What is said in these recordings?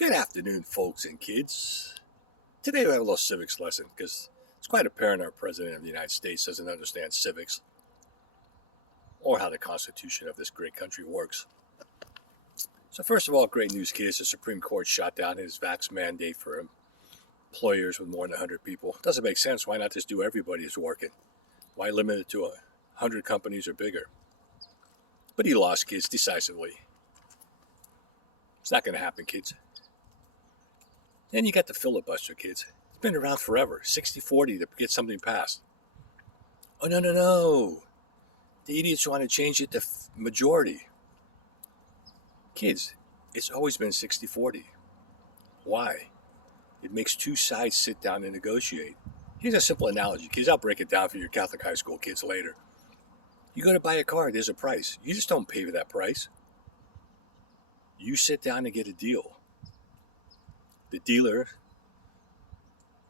Good afternoon, folks and kids. Today we have a little civics lesson because it's quite apparent our President of the United States doesn't understand civics or how the Constitution of this great country works. So first of all, great news, kids. The Supreme Court shot down his vax mandate for employers with more than 100 people. Doesn't make sense. Why not just do everybody who's working? Why limit it to 100 companies or bigger? But he lost, kids, decisively. It's not going to happen, kids. Then you got the filibuster, kids. It's been around forever. 60-40 to get something passed. Oh, no. The idiots want to change it to majority. Kids, it's always been 60-40. Why? It makes two sides sit down and negotiate. Here's a simple analogy, kids. I'll break it down for your Catholic high school kids later. You go to buy a car, there's a price. You just don't pay for that price. You sit down and get a deal. The dealer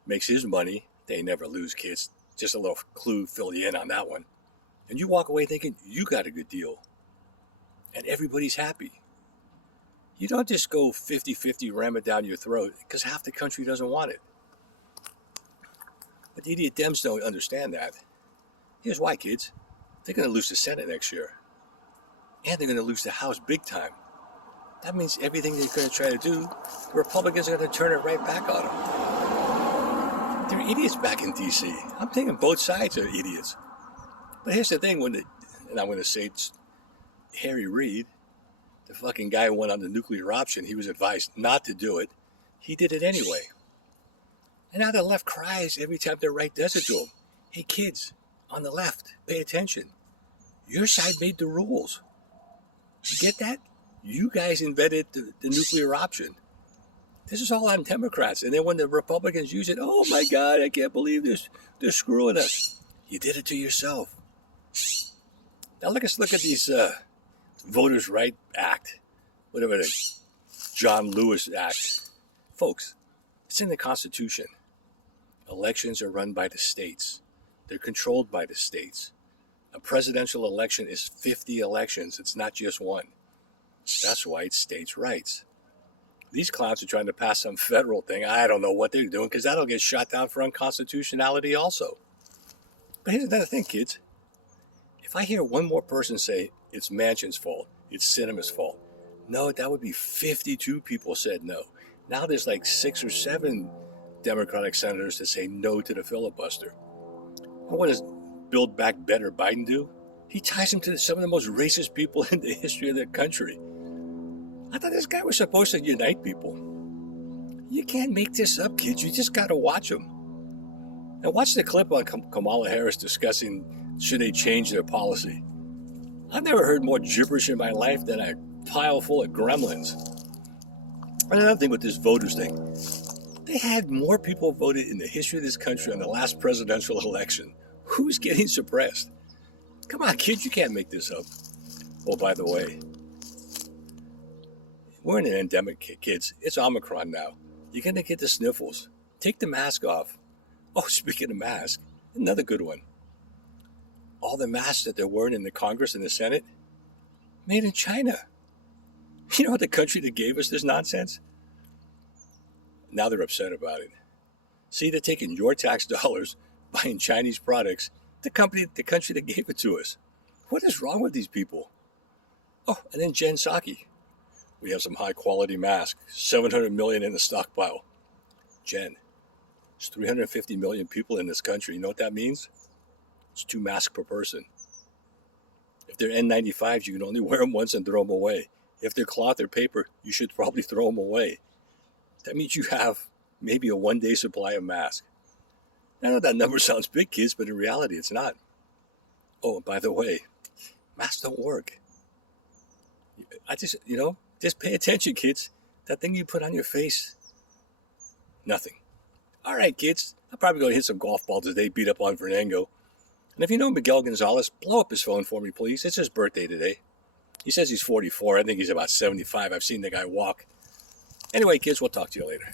makes his money. They never lose, kids. Just a little clue, fill you in on that one. And you walk away thinking you got a good deal. And everybody's happy. You don't just go 50-50, ram it down your throat, because half the country doesn't want it. But the idiot Dems don't understand that. Here's why, kids. They're going to lose the Senate next year. And they're going to lose the House big time. That means everything they're going to try to do, the Republicans are going to turn it right back on them. They're idiots back in D.C. I'm thinking both sides are idiots. But here's the thing, and I'm going to say it's Harry Reid, the fucking guy who went on the nuclear option, he was advised not to do it. He did it anyway. And now the left cries every time the right does it to him. Hey kids, on the left, pay attention. Your side made the rules. You get that? You guys invented the nuclear option. This is all on Democrats. And then when the Republicans use it, oh my God, I can't believe this. They're screwing us. You did it to yourself. Now let's look at these Voters' Right Act, whatever it is, John Lewis Act. Folks, it's in the Constitution. Elections are run by the states. They're controlled by the states. A presidential election is 50 elections. It's not just one. That's why it's states' rights. These clowns are trying to pass some federal thing. I don't know what they're doing because that'll get shot down for unconstitutionality also. But here's another thing, kids. If I hear one more person say it's Manchin's fault, it's Sinema's fault, no, that would be 52 people said no. Now there's like 6 or 7 Democratic senators that say no to the filibuster. And what does Build Back Better Biden do? He ties him to some of the most racist people in the history of the country. I thought this guy was supposed to unite people. You can't make this up, kids. You just got to watch him. And watch the clip on Kamala Harris discussing should they change their policy. I've never heard more gibberish in my life than a pile full of gremlins. And another thing with this voters thing. They had more people voted in the history of this country on the last presidential election. Who's getting suppressed? Come on, kids, you can't make this up. Oh, by the way, we're in an endemic, kids. It's Omicron now. You're going to get the sniffles. Take the mask off. Oh, speaking of masks, another good one. All the masks that they're wearing in the Congress and the Senate, made in China. You know what the country that gave us this nonsense? Now they're upset about it. See, they're taking your tax dollars, buying Chinese products, the country that gave it to us. What is wrong with these people? Oh, and then Jen Psaki. We have some high quality masks, 700 million in the stockpile. Jen, there's 350 million people in this country. You know what that means? It's 2 masks per person. If they're N95s, you can only wear them once and throw them away. If they're cloth or paper, you should probably throw them away. That means you have maybe a 1-day supply of masks. I know that number sounds big, kids, but in reality, it's not. Oh, and by the way, masks don't work. Just pay attention, kids. That thing you put on your face, nothing. All right, kids, I'm probably going to hit some golf balls today, beat up on Fernando. And if you know Miguel Gonzalez, blow up his phone for me, please. It's his birthday today. He says he's 44. I think he's about 75. I've seen the guy walk. Anyway, kids, we'll talk to you later.